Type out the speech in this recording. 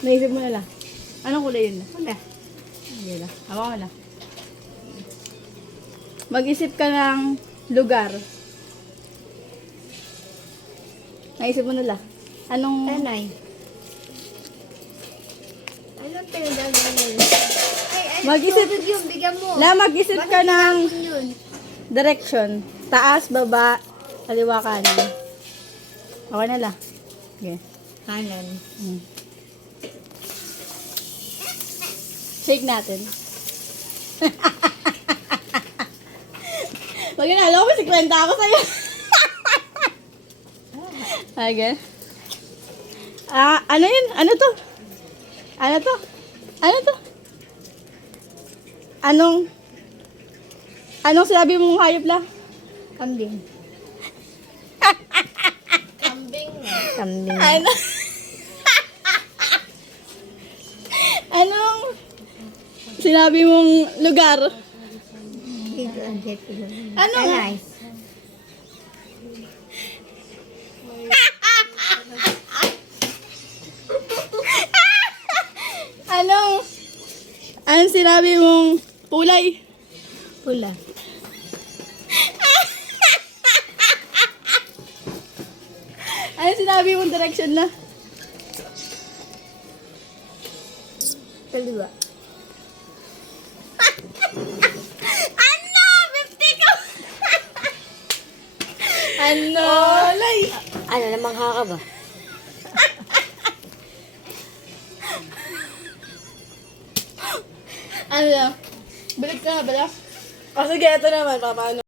Naisip mo na lang. Anong kulay yun? Wala. Hindi lang. Hawa mo na. Mag-isip ka ng lugar. Naisip mo na lang. Anong... Tanay. Anong pinagagawin mo? Ay, Mag-isip. tubig yun, bigyan mo. Mag-isip ka ng Yun. direction. Taas, baba, kaliwa, kanan. Okay na lang. Okay. Kanan. Shake natin. Pag inalo ko, 50 ako sa'yo. Okay. Ano yun? Ano to? Ano to? Ano to? Anong sinabi mong hayop lang? Kambing. Kambing. Kambing. Ano? Anong sinabi mong lugar? Ano? Tanay. Anong sinabi mong kulay? Pula. Anong sinabi mong direction na? Kaliwa. Ano? 50 ko! Ano? Lay! Ano namang haka ba? Ano? Balik ka nga bala? O sige, ito naman. Paano?